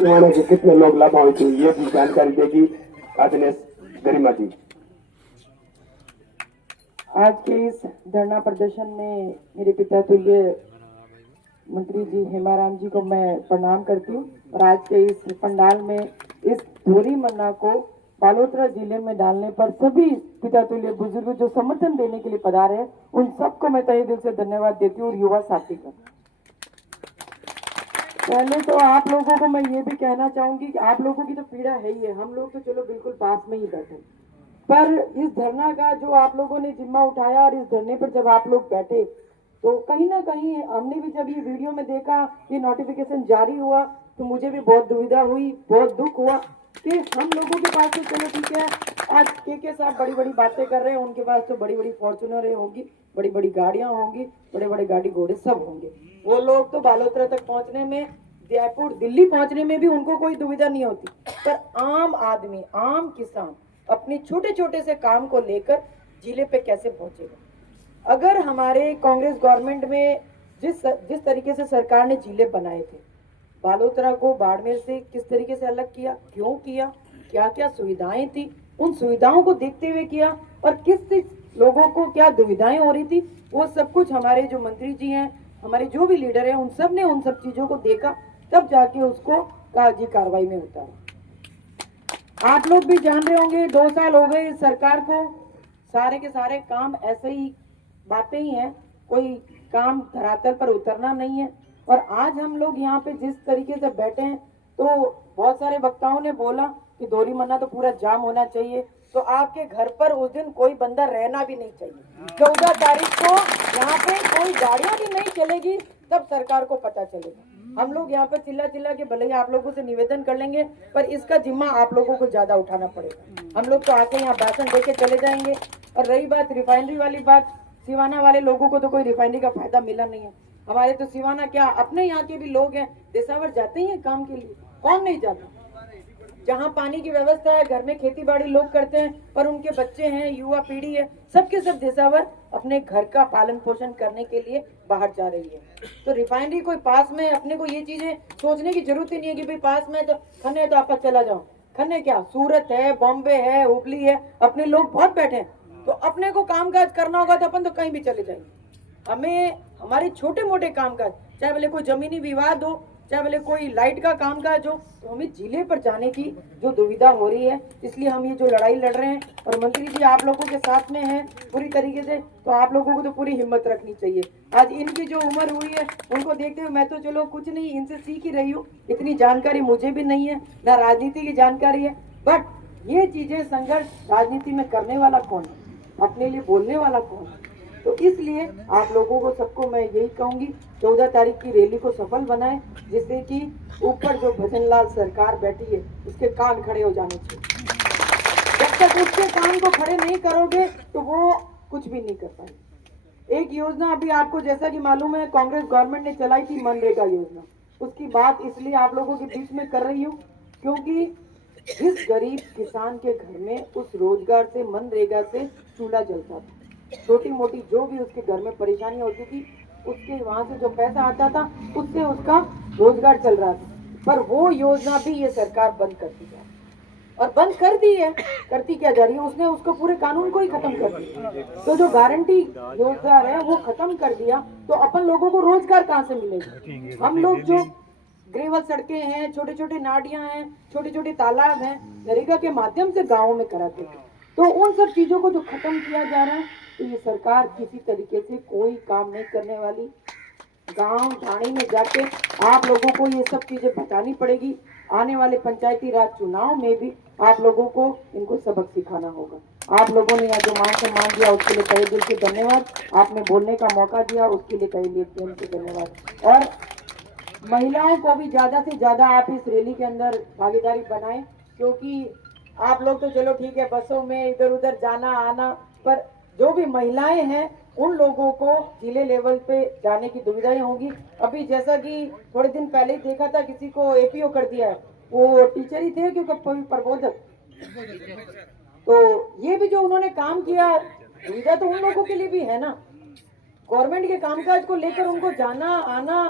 सुहाने के कितने लोग लाभान्वित हुए ये भी जानकारी देगी आदरणीय गरिमा जी। आज के इस धरना प्रदर्शन में मेरे पिता तुल्य मंत्री जी हेमाराम जी को मैं प्रणाम करती हूँ और आज के इस पंडाल में इस धोरी मन्ना को बालोतरा जिले में डालने पर सभी पिता तुल्य बुजुर्ग जो समर्थन देने के लिए पधारे हैं उन सबको मैं तहे दिल से धन्यवाद देती हूँ। और युवा साथी का पहले तो आप लोगों को मैं ये भी कहना चाहूंगी कि आप लोगों की तो पीड़ा है ही है, हम लोग तो चलो बिल्कुल पास में ही बैठे, पर इस धरना का जो आप लोगों ने जिम्मा उठाया और इस धरने पर जब आप लोग बैठे तो कहीं ना कहीं हमने भी जब ये वीडियो में देखा, ये नोटिफिकेशन जारी हुआ तो मुझे भी बहुत दुविधा हुई, बहुत दुख हुआ कि हम लोगों के पास तो चलो ठीक है, आज के साथ बड़ी बड़ी बातें कर रहे हैं, उनके पास तो बड़ी बड़ी फॉर्चुनर होंगी, बड़ी बड़ी गाड़ियां होंगी, बड़े बड़े गाड़ी घोड़े सब होंगे। वो लोग तो बालोतरा तक पहुंचने में, जयपुर दिल्ली पहुंचने में भी उनको कोई दुविधा नहीं होती, पर आम आदमी, आम किसान अपने छोटे छोटे से काम को लेकर जिले पे कैसे पहुंचेगा। अगर हमारे कांग्रेस गवर्नमेंट में जिस तरीके से सरकार ने जिले बनाए थे, बालोतरा को बाड़मेर से किस तरीके से अलग किया, क्यों किया, क्या क्या सुविधाएं थी, उन सुविधाओं को देखते हुए किया और किस लोगों को क्या दुविधाएं हो रही थी, वो सब कुछ हमारे जो मंत्री जी हैं, हमारे जो भी लीडर हैं, उन सब ने उन सब चीजों को देखा, तब जाके उसको कागजी कार्रवाई में उतारा। आप लोग भी जान रहे होंगे 2 साल हो गए सरकार को, सारे के सारे काम ऐसे ही बातें ही हैं, कोई काम धरातल पर उतरना नहीं है। और आज हम लोग यहाँ पे जिस तरीके से बैठे हैं तो बहुत सारे वक्ताओं ने बोला कि धोरी मन्ना तो पूरा जाम होना चाहिए, तो आपके घर पर उस दिन कोई बंदा रहना भी नहीं चाहिए। 14 तारीख को यहाँ पे कोई गाड़ियां भी नहीं चलेगी, तब सरकार को पता चलेगा। हम लोग यहाँ पे चिल्ला चिल्ला के भले ही आप लोगों से निवेदन कर लेंगे, पर इसका जिम्मा आप लोगों को ज्यादा उठाना पड़ेगा। हम लोग तो आके यहाँ भाषण दे के चले जाएंगे। और रही बात रिफाइनरी वाली बात, सिवाना वाले लोगों को तो कोई रिफाइनरी का फायदा मिला नहीं है। हमारे तो सिवाना क्या, अपने यहाँ के भी लोग हैं, देसावर जाते ही हैं काम के लिए, कौन नहीं जाता। जहाँ पानी की व्यवस्था है, घर में खेती बाड़ी लोग करते हैं, पर उनके बच्चे हैं, युवा पीढ़ी है, सबके सब देसावर अपने घर का पालन पोषण करने के लिए बाहर जा रही है। तो रिफाइनरी कोई पास में, अपने को ये चीजें सोचने की जरूरत ही नहीं है कि भाई पास में तो खन्ने, तो आप चला जाओ। खन्ने क्या, सूरत है, बॉम्बे है, हुबली है, अपने लोग बहुत बैठे हैं। तो अपने को कामकाज करना होगा तो अपन तो कहीं भी चले जाएंगे। हमें हमारे छोटे मोटे कामकाज, चाहे भले कोई जमीनी विवाद हो, चाहे भले कोई लाइट का कामकाज हो, तो हमें जिले पर जाने की जो दुविधा हो रही है, इसलिए हम ये जो लड़ाई लड़ रहे हैं। और मंत्री जी आप लोगों के साथ में हैं पूरी तरीके से, तो आप लोगों को तो पूरी हिम्मत रखनी चाहिए। आज इनकी जो उम्र हुई है उनको देखते हुए मैं तो चलो कुछ नहीं, इनसे सीख ही रही हूँ, इतनी जानकारी मुझे भी नहीं है, ना राजनीति की जानकारी है, बट ये चीजें संघर्ष राजनीति में करने वाला कौन है, अपने लिए बोलने वाला कौन है। तो इसलिए आप लोगों को सबको मैं यही कहूंगी, 14 तारीख की रैली को सफल बनाएं, जिससे कि ऊपर जो भजनलाल सरकार बैठी है उसके कान खड़े हो जाने चाहिए। जब तक उसके कान को खड़े नहीं करोगे तो वो कुछ भी नहीं कर पाएंगे। एक योजना अभी आपको जैसा कि मालूम है, कांग्रेस गवर्नमेंट ने चलाई थी मनरेगा योजना, उसकी बात इसलिए आप लोगों के बीच में कर रही हूँ क्योंकि जिस गरीब किसान के घर में उस रोजगार से, मनरेगा से चूल्हा जलता था, छोटी मोटी जो भी उसके घर में परेशानी होती थी, उसके वहां से जो पैसा आता था उससे उसका रोजगार चल रहा था, पर वो योजना भी ये सरकार बंद करती जा रही है। और बंद कर दी है, करती क्या जा रही है, उसने उसको पूरे कानून को ही खत्म कर दिया। तो जो गारंटी रोजगार है वो खत्म कर दिया, तो अपन लोगों को रोजगार कहाँ से मिलेगा। हम लोग जो ग्रेवल सड़कें हैं, छोटे छोटे नाडियां हैं, छोटे छोटे तालाब हैं, नरेगा के माध्यम से गाँवों में कराते थे, तो उन सब चीजों को जो खत्म किया जा रहा है, तो ये सरकार किसी तरीके से कोई काम नहीं करने वाली। गांव ढाणी में जाके आप लोगों को ये सब चीजें बतानी पड़ेगी। आने वाले पंचायती राज चुनाव में भी आप लोगों को इनको सबक सिखाना होगा। आप लोगों ने यहाँ जो मान सम्मान दिया उसके लिए तहे दिल से धन्यवाद, आपने बोलने का मौका दिया उसके लिए तहे दिल से धन्यवाद। और महिलाओं को भी ज्यादा से ज्यादा आप इस रैली के अंदर भागीदारी बनाएं, क्योंकि आप लोग तो चलो ठीक है बसों में इधर उधर जाना आना, पर जो भी महिलाएं हैं उन लोगों को जिले लेवल पे जाने की दुविधाएं होंगी। अभी जैसा कि थोड़े दिन पहले ही देखा था, किसी को एपीओ कर दिया है, वो टीचर ही थे क्योंकि प्रबोधक। तो ये भी जो उन्होंने काम किया, दुविधा तो उन लोगों के लिए भी है ना। गवर्नमेंट के कामकाज को लेकर उनको जाना आना,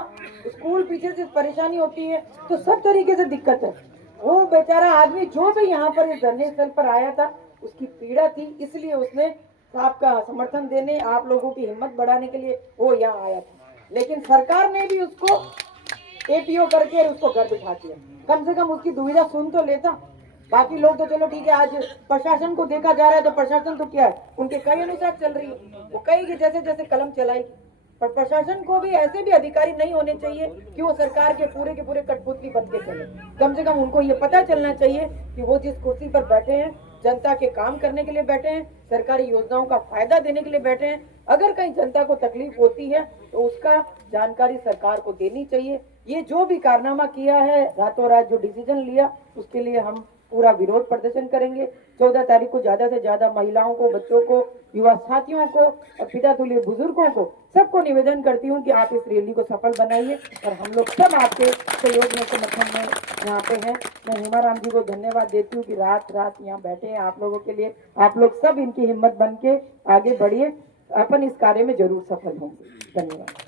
स्कूल पीछे से परेशानी होती है, तो सब तरीके से दिक्कत है। वो बेचारा आदमी जो भी यहाँ पर इस धरने स्थल पर आया था, उसकी पीड़ा थी, इसलिए उसने आपका समर्थन देने, आप लोगों की हिम्मत बढ़ाने के लिए वो यहाँ आया था। लेकिन सरकार ने भी उसको एपीओ करके उसको घर बिठा दिया। कम से कम उसकी दुविधा सुन तो लेता। बाकी लोग तो चलो ठीक है, आज प्रशासन को देखा जा रहा है तो प्रशासन तो क्या है, उनके कई अनुसार चल रही है, वो कई जैसे जैसे कलम चलाई। पर प्रशासन को भी ऐसे भी अधिकारी नहीं होने चाहिए कि वो सरकार के पूरे कठपुतली बन के चले। कम से कम उनको ये पता चलना चाहिए कि वो जिस कुर्सी पर बैठे हैं, जनता के काम करने के लिए बैठे हैं, सरकारी योजनाओं का फायदा देने के लिए बैठे हैं। अगर कहीं जनता को तकलीफ होती है तो उसका जानकारी सरकार को देनी चाहिए। ये जो भी कारनामा किया है, रातों रात जो डिसीजन लिया, उसके लिए हम पूरा विरोध प्रदर्शन करेंगे। 14 तारीख को ज्यादा से ज्यादा महिलाओं को, बच्चों को, युवा साथियों को और पिता तुल्य बुजुर्गों को सबको निवेदन करती हूँ कि आप इस रैली को सफल बनाइए और हम लोग सब आपके सहयोग में, समर्थन में यहाँ पे हैं। मैं हेमाराम जी को धन्यवाद देती हूँ कि रात रात यहाँ बैठे हैं आप लोगों के लिए। आप लोग सब इनकी हिम्मत बन के आगे बढ़िए, अपन इस कार्य में जरूर सफल होंगे। धन्यवाद।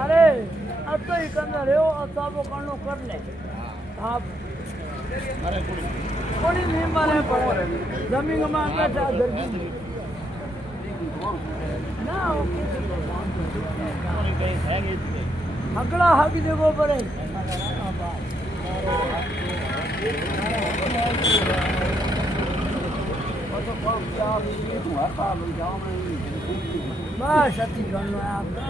अरे अब तो इकंदर है वो सब करनो कर ले आप थोड़ी नहीं मारे पड़े जमीन में आका चादर ना हकड़ा हक देखो पड़े बस अति करना है आपका